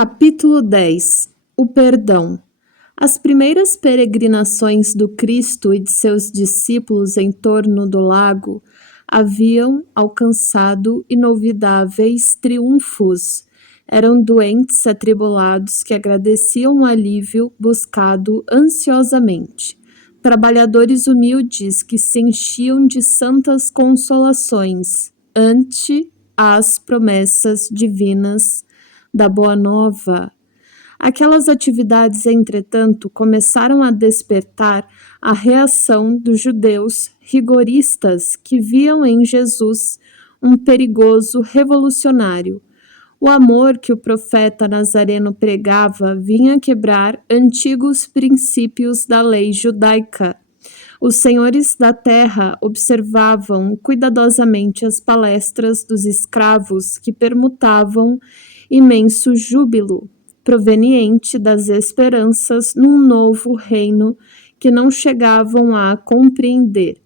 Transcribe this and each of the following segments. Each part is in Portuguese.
Capítulo 10. O perdão. As primeiras peregrinações do Cristo e de seus discípulos em torno do lago haviam alcançado inolvidáveis triunfos. Eram doentes atribulados que agradeciam o alívio buscado ansiosamente. Trabalhadores humildes que se enchiam de santas consolações ante as promessas divinas da Boa Nova. Aquelas atividades, entretanto, começaram a despertar a reação dos judeus rigoristas que viam em Jesus um perigoso revolucionário. O amor que o profeta Nazareno pregava vinha quebrar antigos princípios da lei judaica. Os senhores da terra observavam cuidadosamente as palestras dos escravos que permutavam imenso júbilo, proveniente das esperanças num novo reino que não chegavam a compreender.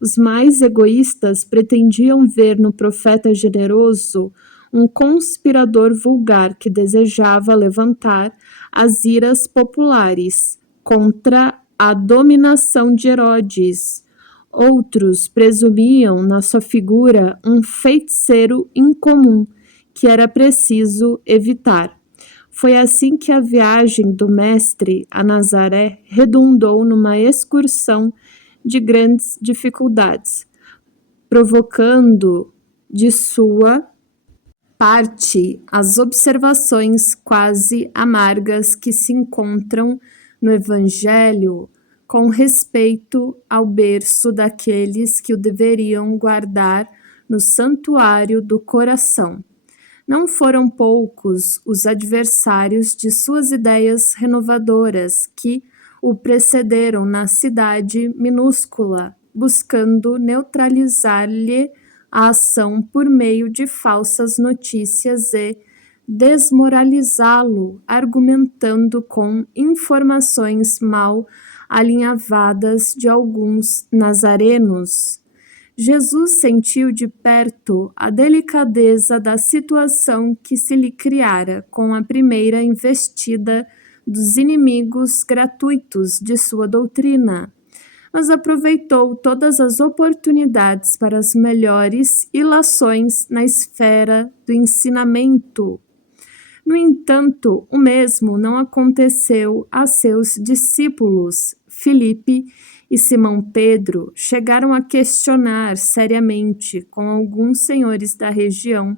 Os mais egoístas pretendiam ver no profeta generoso um conspirador vulgar que desejava levantar as iras populares contra a dominação de Herodes. Outros presumiam na sua figura um feiticeiro incomum que era preciso evitar. Foi assim que a viagem do mestre a Nazaré redundou numa excursão de grandes dificuldades, provocando de sua parte as observações quase amargas que se encontram no Evangelho com respeito ao berço daqueles que o deveriam guardar no santuário do coração. Não foram poucos os adversários de suas ideias renovadoras que o precederam na cidade minúscula, buscando neutralizar-lhe a ação por meio de falsas notícias e desmoralizá-lo, argumentando com informações mal alinhavadas de alguns nazarenos. Jesus sentiu de perto a delicadeza da situação que se lhe criara com a primeira investida dos inimigos gratuitos de sua doutrina, mas aproveitou todas as oportunidades para as melhores ilações na esfera do ensinamento. No entanto, o mesmo não aconteceu a seus discípulos. Filipe e Simão Pedro chegaram a questionar seriamente com alguns senhores da região,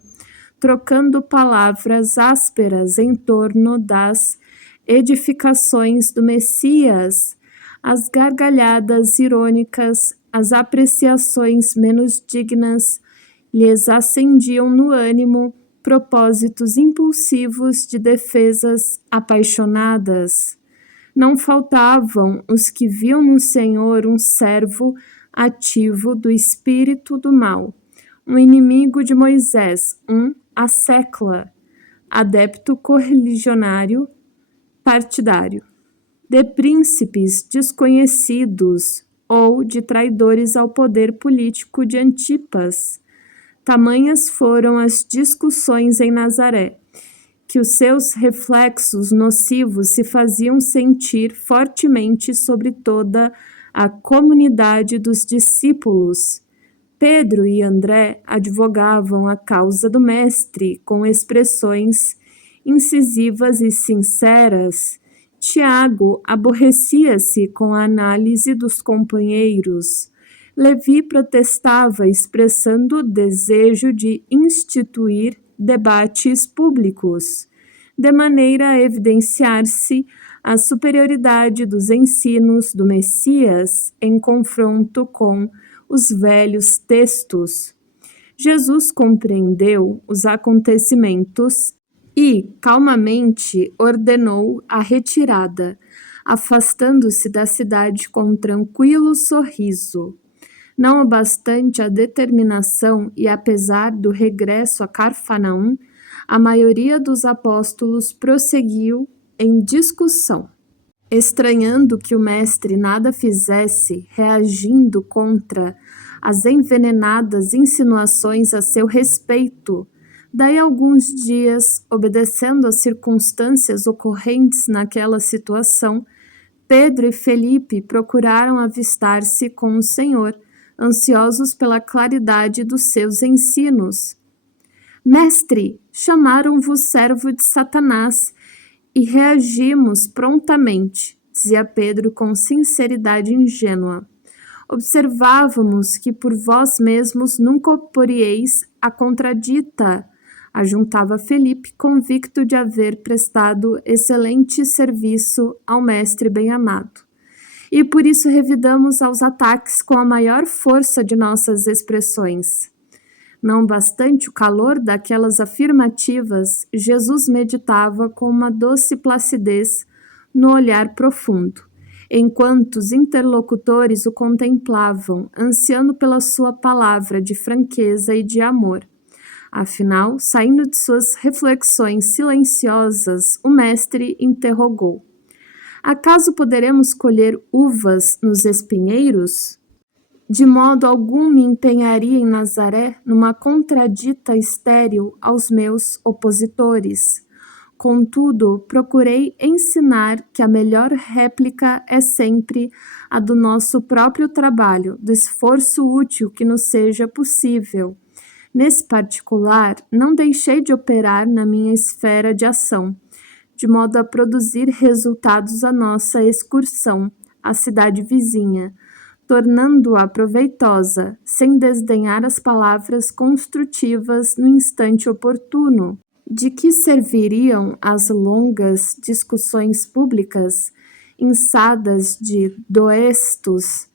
trocando palavras ásperas em torno das edificações do Messias, as gargalhadas irônicas, as apreciações menos dignas, lhes acendiam no ânimo propósitos impulsivos de defesas apaixonadas. Não faltavam os que viam no Senhor um servo ativo do espírito do mal, um inimigo de Moisés, um assecla, adepto correligionário, partidário, de príncipes desconhecidos ou de traidores ao poder político de Antipas. Tamanhas foram as discussões em Nazaré, que os seus reflexos nocivos se faziam sentir fortemente sobre toda a comunidade dos discípulos. Pedro e André advogavam a causa do mestre com expressões incisivas e sinceras. Tiago aborrecia-se com a análise dos companheiros. Levi protestava, expressando o desejo de instituir debates públicos, de maneira a evidenciar-se a superioridade dos ensinos do Messias em confronto com os velhos textos. Jesus compreendeu os acontecimentos e, calmamente, ordenou a retirada, afastando-se da cidade com tranquilo sorriso. Não obstante a determinação e apesar do regresso a Cafarnaum, a maioria dos apóstolos prosseguiu em discussão, estranhando que o mestre nada fizesse, reagindo contra as envenenadas insinuações a seu respeito. Daí alguns dias, obedecendo às circunstâncias ocorrentes naquela situação, Pedro e Felipe procuraram avistar-se com o Senhor, ansiosos pela claridade dos seus ensinos. Mestre, chamaram-vos servo de Satanás, e reagimos prontamente, dizia Pedro com sinceridade ingênua. Observávamos que por vós mesmos nunca oporieis a contradita, ajuntava Felipe, convicto de haver prestado excelente serviço ao mestre bem-amado. E por isso revidamos aos ataques com a maior força de nossas expressões. Não bastante o calor daquelas afirmativas, Jesus meditava com uma doce placidez no olhar profundo, enquanto os interlocutores o contemplavam, ansiando pela sua palavra de franqueza e de amor. Afinal, saindo de suas reflexões silenciosas, o mestre interrogou: acaso poderemos colher uvas nos espinheiros? De modo algum me empenharia em Nazaré numa contradita estéril aos meus opositores. Contudo, procurei ensinar que a melhor réplica é sempre a do nosso próprio trabalho, do esforço útil que nos seja possível. Nesse particular, não deixei de operar na minha esfera de ação, de modo a produzir resultados à nossa excursão, à cidade vizinha, tornando-a proveitosa, sem desdenhar as palavras construtivas no instante oportuno. De que serviriam as longas discussões públicas, inçadas de doestos,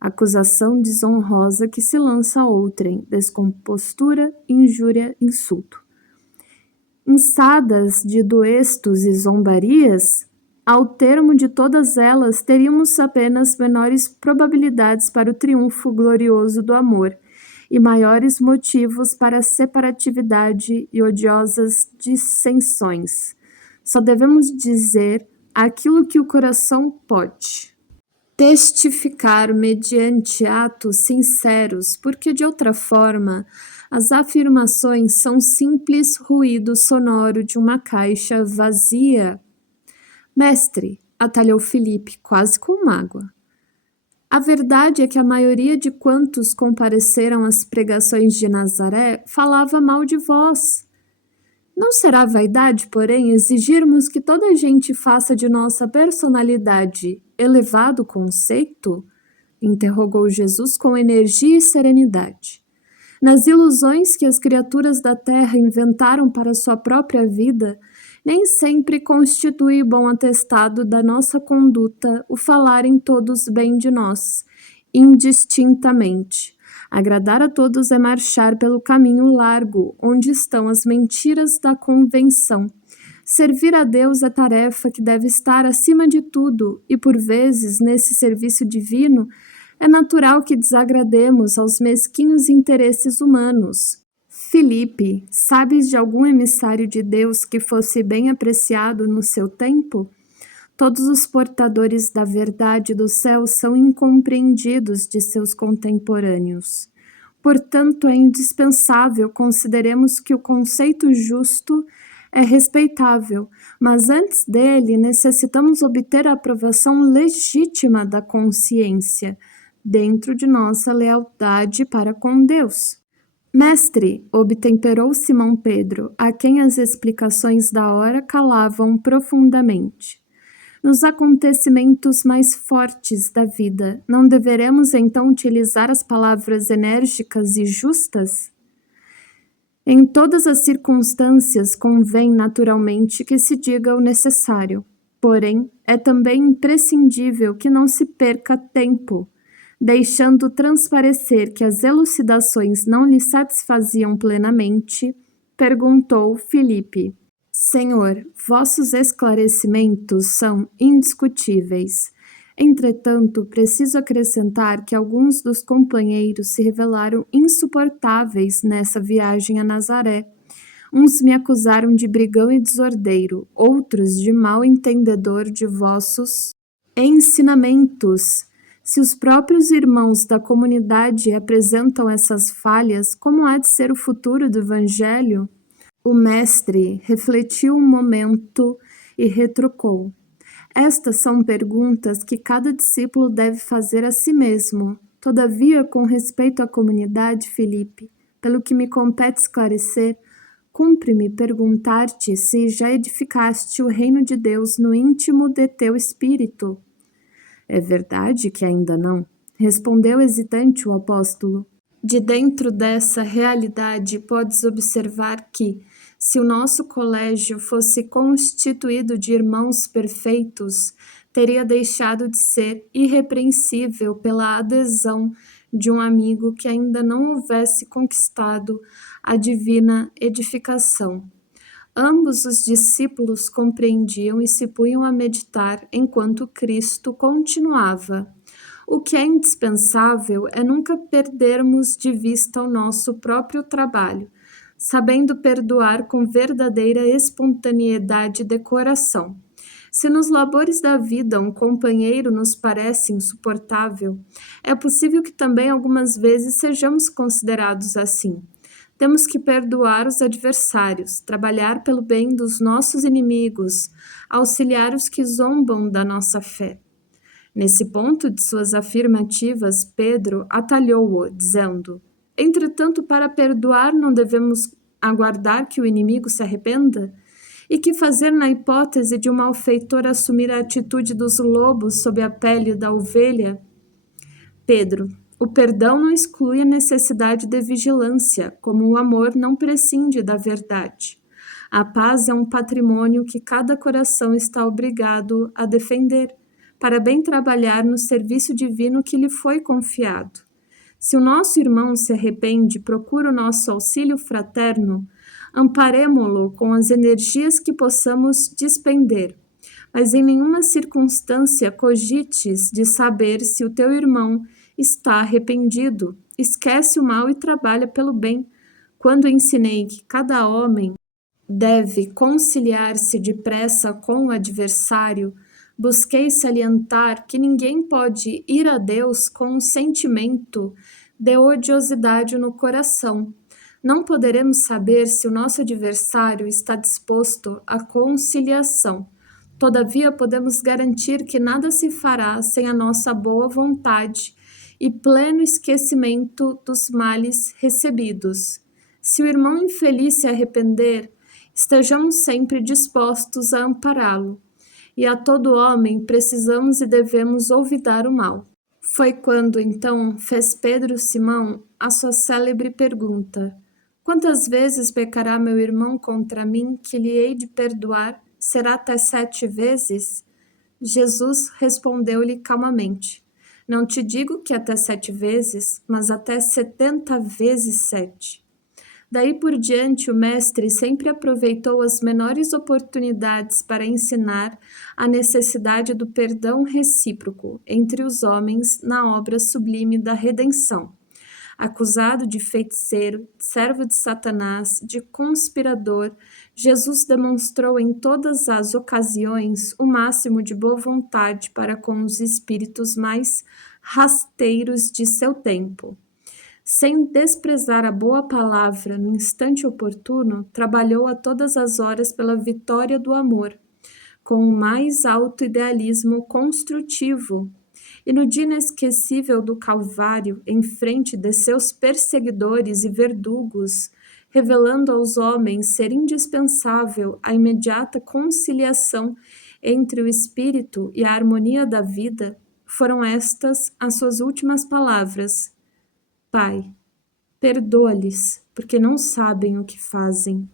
acusação desonrosa que se lança a outrem, descompostura, injúria, insulto. Inçadas de doestos e zombarias, ao termo de todas elas, teríamos apenas menores probabilidades para o triunfo glorioso do amor e maiores motivos para a separatividade e odiosas dissensões. Só devemos dizer aquilo que o coração pode. Testificar mediante atos sinceros, porque de outra forma as afirmações são simples ruído sonoro de uma caixa vazia. Mestre, atalhou Felipe, quase com mágoa. A verdade é que a maioria de quantos compareceram às pregações de Nazaré falava mal de vós. Não será vaidade, porém, exigirmos que toda a gente faça de nossa personalidade elevado conceito? Interrogou Jesus com energia e serenidade. Nas ilusões que as criaturas da terra inventaram para sua própria vida, nem sempre constitui bom atestado da nossa conduta o falarem todos bem de nós, indistintamente. Agradar a todos é marchar pelo caminho largo, onde estão as mentiras da convenção. Servir a Deus é tarefa que deve estar acima de tudo, e por vezes, nesse serviço divino, é natural que desagrademos aos mesquinhos interesses humanos. Felipe, sabes de algum emissário de Deus que fosse bem apreciado no seu tempo? Todos os portadores da verdade do céu são incompreendidos de seus contemporâneos. Portanto, é indispensável consideremos que o conceito justo é respeitável, mas antes dele necessitamos obter a aprovação legítima da consciência, dentro de nossa lealdade para com Deus. Mestre, obtemperou Simão Pedro, a quem as explicações da hora calavam profundamente. Nos acontecimentos mais fortes da vida, não deveremos então utilizar as palavras enérgicas e justas? Em todas as circunstâncias convém naturalmente que se diga o necessário, porém é também imprescindível que não se perca tempo, deixando transparecer que as elucidações não lhe satisfaziam plenamente, perguntou Felipe: Senhor, vossos esclarecimentos são indiscutíveis. Entretanto, preciso acrescentar que alguns dos companheiros se revelaram insuportáveis nessa viagem a Nazaré. Uns me acusaram de brigão e desordeiro, outros de mal entendedor de vossos ensinamentos. Se os próprios irmãos da comunidade apresentam essas falhas, como há de ser o futuro do Evangelho? O mestre refletiu um momento e retrucou: estas são perguntas que cada discípulo deve fazer a si mesmo. Todavia, com respeito à comunidade, Felipe, pelo que me compete esclarecer, cumpre-me perguntar-te se já edificaste o reino de Deus no íntimo de teu espírito. É verdade que ainda não, respondeu hesitante o apóstolo. De dentro dessa realidade, podes observar que, se o nosso colégio fosse constituído de irmãos perfeitos, teria deixado de ser irrepreensível pela adesão de um amigo que ainda não houvesse conquistado a divina edificação. Ambos os discípulos compreendiam e se punham a meditar enquanto Cristo continuava. O que é indispensável é nunca perdermos de vista o nosso próprio trabalho, sabendo perdoar com verdadeira espontaneidade de coração. Se nos labores da vida um companheiro nos parece insuportável, é possível que também algumas vezes sejamos considerados assim. Temos que perdoar os adversários, trabalhar pelo bem dos nossos inimigos, auxiliar os que zombam da nossa fé. Nesse ponto de suas afirmativas, Pedro atalhou-o, dizendo: entretanto, para perdoar, não devemos aguardar que o inimigo se arrependa? E que fazer na hipótese de um malfeitor assumir a atitude dos lobos sob a pele da ovelha? Pedro, o perdão não exclui a necessidade de vigilância, como o amor não prescinde da verdade. A paz é um patrimônio que cada coração está obrigado a defender, para bem trabalhar no serviço divino que lhe foi confiado. Se o nosso irmão se arrepende e procura o nosso auxílio fraterno, amparemo-lo com as energias que possamos despender. Mas em nenhuma circunstância cogites de saber se o teu irmão está arrependido. Esquece o mal e trabalha pelo bem. Quando ensinei que cada homem deve conciliar-se depressa com o adversário, busquei salientar que ninguém pode ir a Deus com um sentimento de odiosidade no coração. Não poderemos saber se o nosso adversário está disposto à conciliação. Todavia, podemos garantir que nada se fará sem a nossa boa vontade e pleno esquecimento dos males recebidos. Se o irmão infeliz se arrepender, estejamos sempre dispostos a ampará-lo. E a todo homem precisamos e devemos olvidar o mal. Foi quando, então, fez Pedro Simão a sua célebre pergunta: quantas vezes pecará meu irmão contra mim que lhe hei de perdoar? Será até 7 vezes? Jesus respondeu-lhe calmamente: não te digo que até 7 vezes, mas até 70 vezes 7. Daí por diante, o mestre sempre aproveitou as menores oportunidades para ensinar a necessidade do perdão recíproco entre os homens na obra sublime da redenção. Acusado de feiticeiro, servo de Satanás, de conspirador, Jesus demonstrou em todas as ocasiões o máximo de boa vontade para com os espíritos mais rasteiros de seu tempo. Sem desprezar a boa palavra no instante oportuno, trabalhou a todas as horas pela vitória do amor, com o mais alto idealismo construtivo. E no dia inesquecível do Calvário, em frente de seus perseguidores e verdugos, revelando aos homens ser indispensável a imediata conciliação entre o espírito e a harmonia da vida, foram estas as suas últimas palavras: Pai, perdoa-lhes, porque não sabem o que fazem.